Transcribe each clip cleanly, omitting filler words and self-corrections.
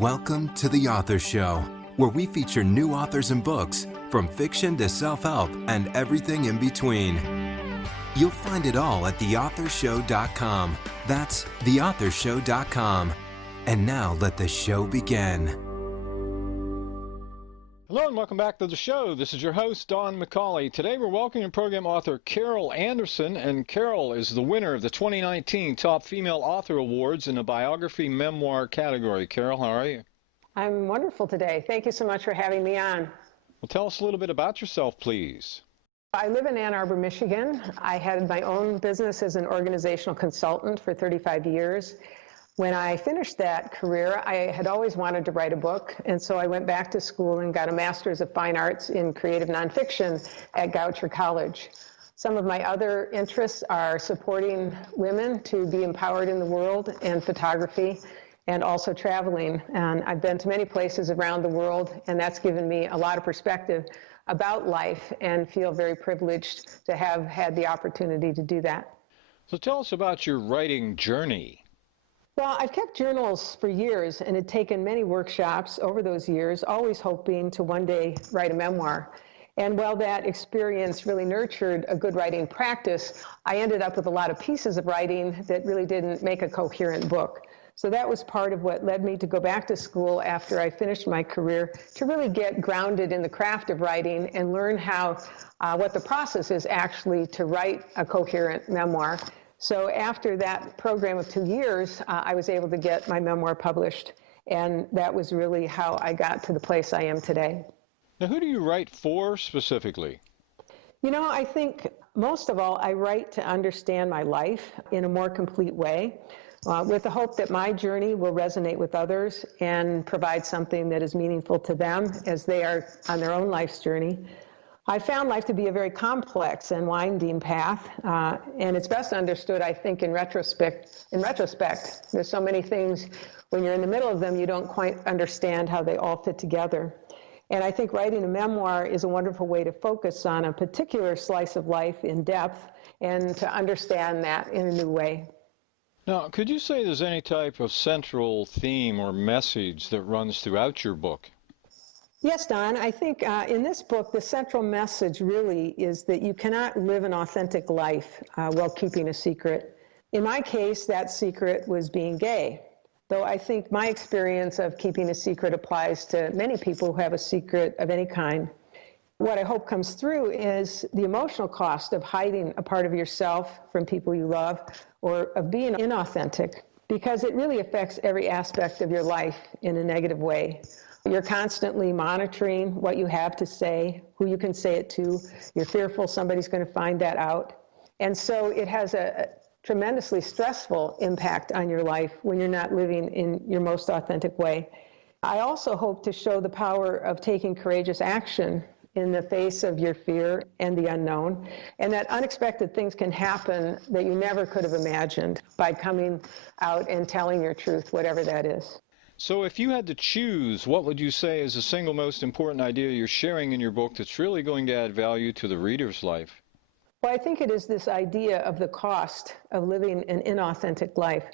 Welcome to The Author Show, where we feature new authors and books, from fiction to self-help and everything in between. You'll find it all at theauthorshow.com. That's theauthorshow.com. And now let the show begin. Hello and welcome back to the show. This is your host, Don McCauley. Today we're welcoming program author Carol Anderson, and Carol is the winner of the 2019 Top Female Author Awards in the Biography Memoir category. Carol, how are you? I'm wonderful today. Thank you so much for having me on. Well, tell us a little bit about yourself, please. I live in Ann Arbor, Michigan. I had my own business as an organizational consultant for 35 years. When I finished that career, I had always wanted to write a book, and so I went back to school and got a Master's of Fine Arts in Creative Nonfiction at Goucher College. Some of my other interests are supporting women to be empowered in the world, and photography, and also traveling. And I've been to many places around the world, and that's given me a lot of perspective about life, and feel very privileged to have had the opportunity to do that. So tell us about your writing journey. Well, I've kept journals for years and had taken many workshops over those years, always hoping to one day write a memoir. And while that experience really nurtured a good writing practice, I ended up with a lot of pieces of writing that really didn't make a coherent book. So that was part of what led me to go back to school after I finished my career, to really get grounded in the craft of writing and learn how, what the process is actually to write a coherent memoir. So after that program of 2 years, I was able to get my memoir published, and that was really how I got to the place I am today. Now, who do you write for specifically? You know, I think most of all, I write to understand my life in a more complete way, with the hope that my journey will resonate with others and provide something that is meaningful to them as they are on their own life's journey. I found life to be a very complex and winding path, and it's best understood, I think, in retrospect. There's so many things, when you're in the middle of them, you don't quite understand how they all fit together. And I think writing a memoir is a wonderful way to focus on a particular slice of life in depth and to understand that in a new way. Now, could you say there's any type of central theme or message that runs throughout your book? Yes, Don, I think in this book, the central message really is that you cannot live an authentic life while keeping a secret. In my case, that secret was being gay, though I think my experience of keeping a secret applies to many people who have a secret of any kind. What I hope comes through is the emotional cost of hiding a part of yourself from people you love, or of being inauthentic, because it really affects every aspect of your life in a negative way. You're constantly monitoring what you have to say, who you can say it to. You're fearful somebody's going to find that out. And so it has a tremendously stressful impact on your life when you're not living in your most authentic way. I also hope to show the power of taking courageous action in the face of your fear and the unknown, and that unexpected things can happen that you never could have imagined by coming out and telling your truth, whatever that is. So if you had to choose, what would you say is the single most important idea you're sharing in your book that's really going to add value to the reader's life? Well, I think it is this idea of the cost of living an inauthentic life.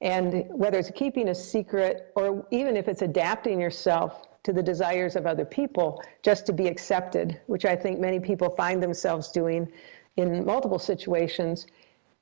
And whether it's keeping a secret, or even if it's adapting yourself to the desires of other people just to be accepted, which I think many people find themselves doing in multiple situations.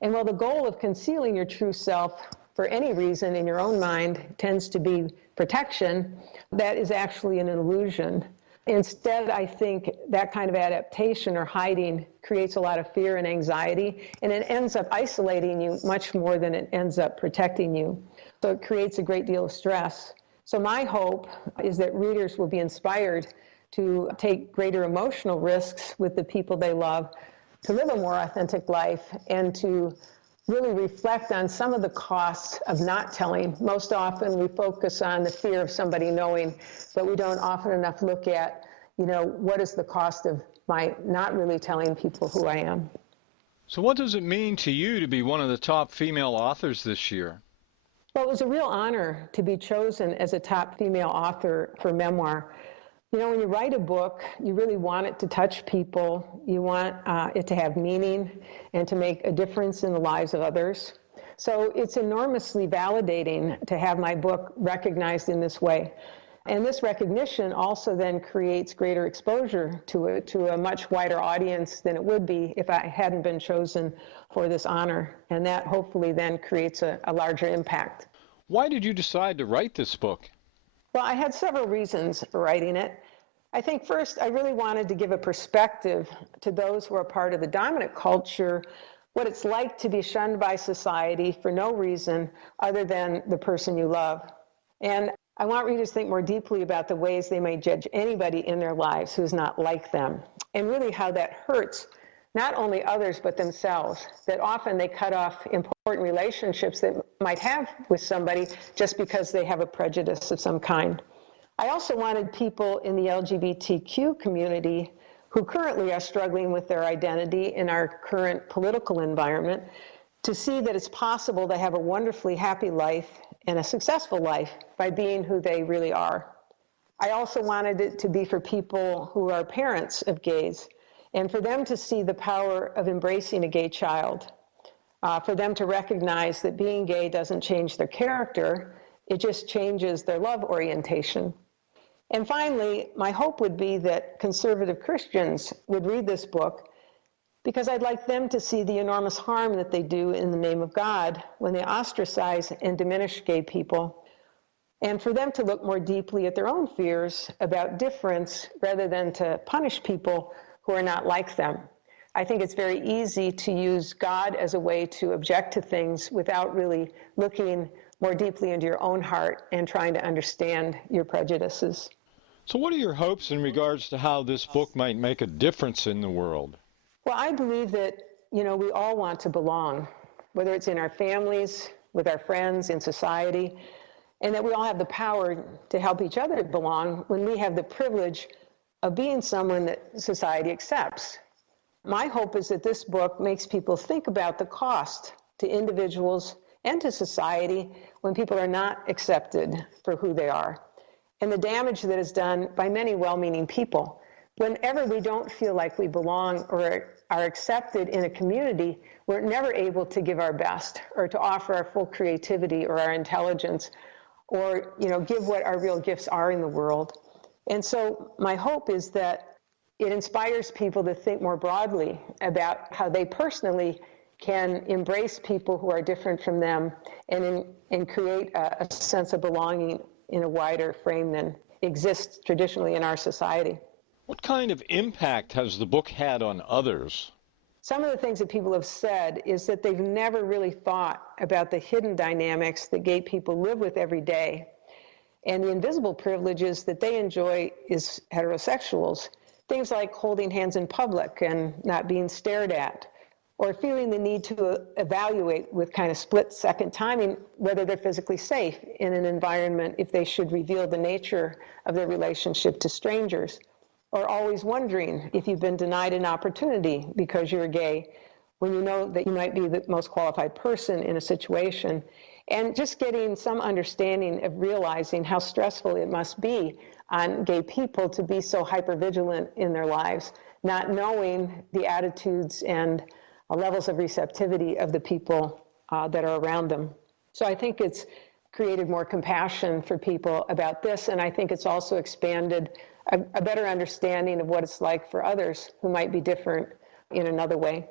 And while the goal of concealing your true self for any reason in your own mind tends to be protection, that is actually an illusion. Instead, I think that kind of adaptation or hiding creates a lot of fear and anxiety, and it ends up isolating you much more than it ends up protecting you. So it creates a great deal of stress. So my hope is that readers will be inspired to take greater emotional risks with the people they love, to live a more authentic life, and to really reflect on some of the costs of not telling. Most often we focus on the fear of somebody knowing, but we don't often enough look at, what is the cost of my not really telling people who I am. So what does it mean to you to be one of the top female authors this year? Well, it was a real honor to be chosen as a top female author for memoir. When you write a book, you really want it to touch people. You want it to have meaning and to make a difference in the lives of others. So it's enormously validating to have my book recognized in this way. And this recognition also then creates greater exposure to a much wider audience than it would be if I hadn't been chosen for this honor. And that hopefully then creates a larger impact. Why did you decide to write this book? Well, I had several reasons for writing it. I think first, I really wanted to give a perspective to those who are part of the dominant culture, what it's like to be shunned by society for no reason other than the person you love. And I want readers to think more deeply about the ways they may judge anybody in their lives who's not like them, and really how that hurts not only others but themselves, that often they cut off important relationships that might have with somebody just because they have a prejudice of some kind. I also wanted people in the LGBTQ community who currently are struggling with their identity in our current political environment to see that it's possible to have a wonderfully happy life and a successful life by being who they really are. I also wanted it to be for people who are parents of gays and for them to see the power of embracing a gay child, for them to recognize that being gay doesn't change their character, it just changes their love orientation. And finally, my hope would be that conservative Christians would read this book because I'd like them to see the enormous harm that they do in the name of God when they ostracize and diminish gay people, and for them to look more deeply at their own fears about difference rather than to punish people who are not like them. I think it's very easy to use God as a way to object to things without really looking more deeply into your own heart and trying to understand your prejudices. So what are your hopes in regards to how this book might make a difference in the world? Well, I believe that, we all want to belong, whether it's in our families, with our friends, in society, and that we all have the power to help each other belong when we have the privilege of being someone that society accepts. My hope is that this book makes people think about the cost to individuals and to society when people are not accepted for who they are, and the damage that is done by many well-meaning people. Whenever we don't feel like we belong or are accepted in a community, we're never able to give our best or to offer our full creativity or our intelligence or, give what our real gifts are in the world. And so my hope is that it inspires people to think more broadly about how they personally can embrace people who are different from them and create a sense of belonging in a wider frame than exists traditionally in our society. What kind of impact has the book had on others? Some of the things that people have said is that they've never really thought about the hidden dynamics that gay people live with every day and the invisible privileges that they enjoy as heterosexuals. Things like holding hands in public and not being stared at, or feeling the need to evaluate with kind of split-second timing whether they're physically safe in an environment if they should reveal the nature of their relationship to strangers, or always wondering if you've been denied an opportunity because you're gay when you know that you might be the most qualified person in a situation, and just getting some understanding of realizing how stressful it must be on gay people to be so hypervigilant in their lives, not knowing the attitudes and levels of receptivity of the people that are around them. So I think it's created more compassion for people about this, and I think it's also expanded a better understanding of what it's like for others who might be different in another way.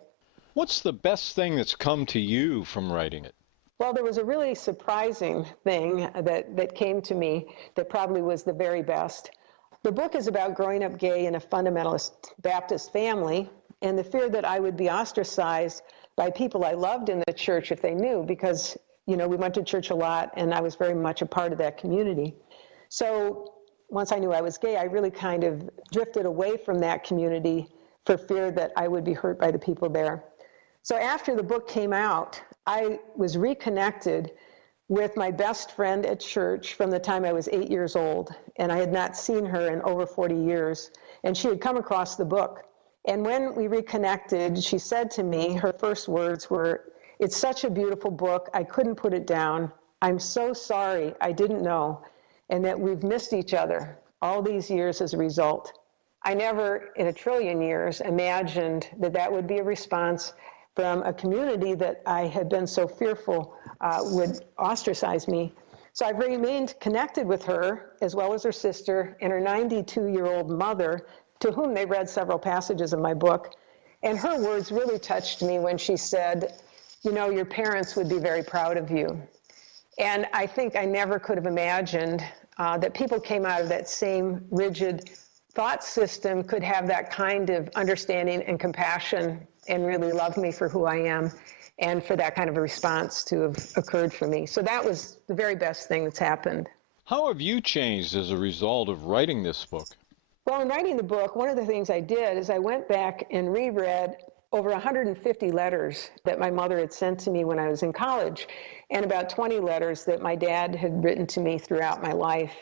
What's the best thing that's come to you from writing it? Well, there was a really surprising thing that came to me that probably was the very best. The book is about growing up gay in a fundamentalist Baptist family and the fear that I would be ostracized by people I loved in the church if they knew, because, we went to church a lot and I was very much a part of that community. So once I knew I was gay, I really kind of drifted away from that community for fear that I would be hurt by the people there. So after the book came out, I was reconnected with my best friend at church from the time I was 8 years old, and I had not seen her in over 40 years, and she had come across the book. And when we reconnected, she said to me, her first words were, "It's such a beautiful book, I couldn't put it down. I'm so sorry I didn't know, and that we've missed each other all these years as a result." I never in a trillion years imagined that that would be a response from a community that I had been so fearful would ostracize me. So I've remained connected with her, as well as her sister and her 92-year-old mother, to whom they read several passages of my book. And her words really touched me when she said, you know, your parents would be very proud of you. And I think I never could have imagined that people came out of that same rigid thought system could have that kind of understanding and compassion and really love me for who I am, and for that kind of a response to have occurred for me. So that was the very best thing that's happened. How have you changed as a result of writing this book? Well, in writing the book, one of the things I did is I went back and reread over 150 letters that my mother had sent to me when I was in college, and about 20 letters that my dad had written to me throughout my life.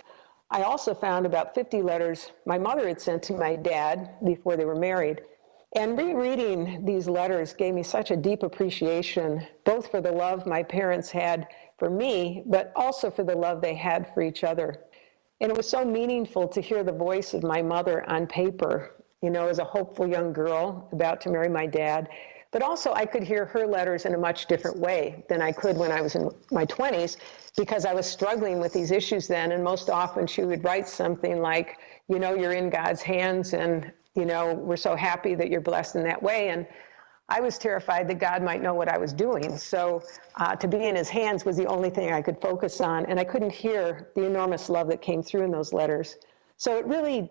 I also found about 50 letters my mother had sent to my dad before they were married. And rereading these letters gave me such a deep appreciation, both for the love my parents had for me, but also for the love they had for each other. And it was so meaningful to hear the voice of my mother on paper, you know, as a hopeful young girl about to marry my dad. But also I could hear her letters in a much different way than I could when I was in my 20s, because I was struggling with these issues then. And most often she would write something like, you know, you're in God's hands, and you know, we're so happy that you're blessed in that way. And I was terrified that God might know what I was doing. So to be in his hands was the only thing I could focus on. And I couldn't hear the enormous love that came through in those letters. So it really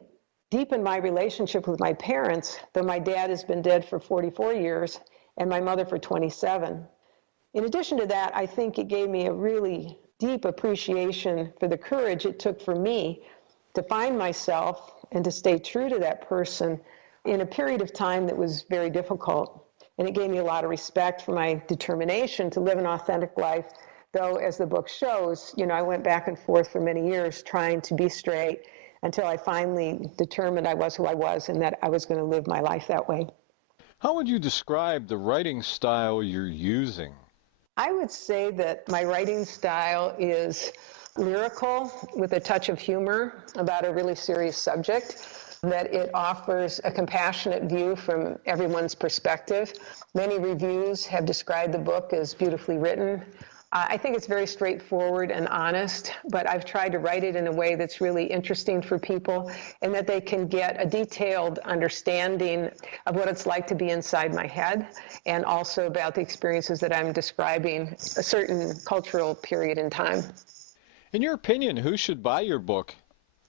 deepened my relationship with my parents, though my dad has been dead for 44 years and my mother for 27. In addition to that, I think it gave me a really deep appreciation for the courage it took for me to find myself and to stay true to that person in a period of time that was very difficult. And it gave me a lot of respect for my determination to live an authentic life, though, as the book shows, you know, I went back and forth for many years trying to be straight until I finally determined I was who I was and that I was going to live my life that way. How would you describe the writing style you're using? I would say that my writing style is lyrical with a touch of humor about a really serious subject, that it offers a compassionate view from everyone's perspective. Many reviews have described the book as beautifully written. I think it's very straightforward and honest, but I've tried to write it in a way that's really interesting for people and that they can get a detailed understanding of what it's like to be inside my head, and also about the experiences that I'm describing a certain cultural period in time. In your opinion, who should buy your book?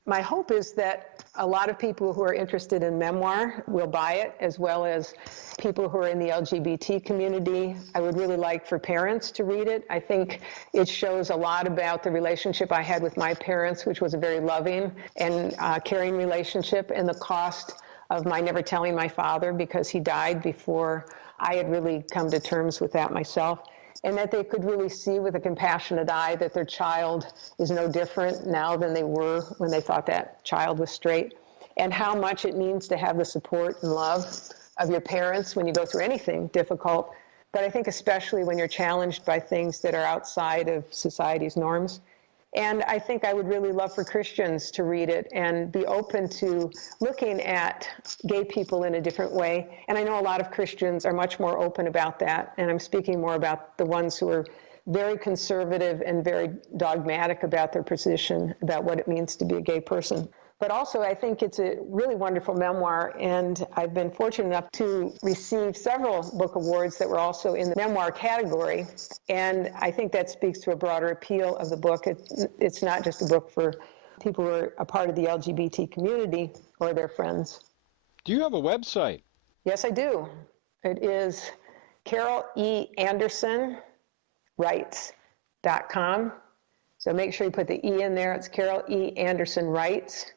My hope is that a lot of people who are interested in memoir will buy it, as well as people who are in the LGBT community. I would really like for parents to read it. I think it shows a lot about the relationship I had with my parents, which was a very loving and caring relationship, and the cost of my never telling my father, because he died before I had really come to terms with that myself. And that they could really see with a compassionate eye that their child is no different now than they were when they thought that child was straight, and how much it means to have the support and love of your parents when you go through anything difficult, but I think especially when you're challenged by things that are outside of society's norms. And I think I would really love for Christians to read it and be open to looking at gay people in a different way. And I know a lot of Christians are much more open about that, and I'm speaking more about the ones who are very conservative and very dogmatic about their position about what it means to be a gay person. But also, I think it's a really wonderful memoir, and I've been fortunate enough to receive several book awards that were also in the memoir category, and I think that speaks to a broader appeal of the book. It's not just a book for people who are a part of the LGBT community or their friends. Do you have a website? Yes, I do. It is CarolEAndersonWrites.com. So make sure you put the E in there. It's CarolEAndersonWrites.com.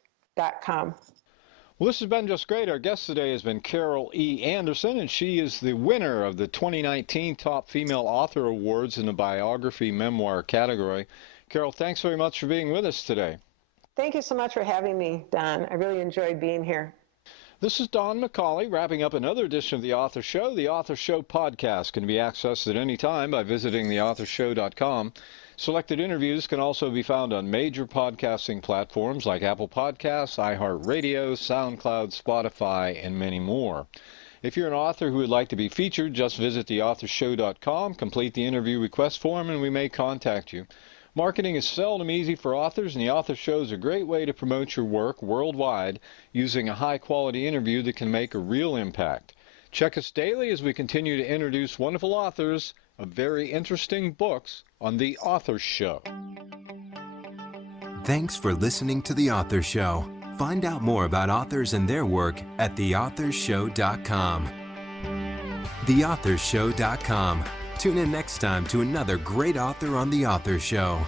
Well, this has been just great. Our guest today has been Carol E. Anderson, and she is the winner of the 2019 Top Female Author Awards in the Biography Memoir category. Carol, thanks very much for being with us today. Thank you so much for having me, Don. I really enjoyed being here. This is Don McCauley wrapping up another edition of The Author Show. The Author Show podcast can be accessed at any time by visiting theauthorshow.com. Selected interviews can also be found on major podcasting platforms like Apple Podcasts, iHeartRadio, SoundCloud, Spotify, and many more. If you're an author who would like to be featured, just visit theauthorshow.com, complete the interview request form, and we may contact you. Marketing is seldom easy for authors, and the Author Show is a great way to promote your work worldwide using a high-quality interview that can make a real impact. Check us daily as we continue to introduce wonderful authors of very interesting books on The Author Show. Thanks for listening to The Author Show. Find out more about authors and their work at theauthorshow.com. Theauthorshow.com. Tune in next time to another great author on The Author Show.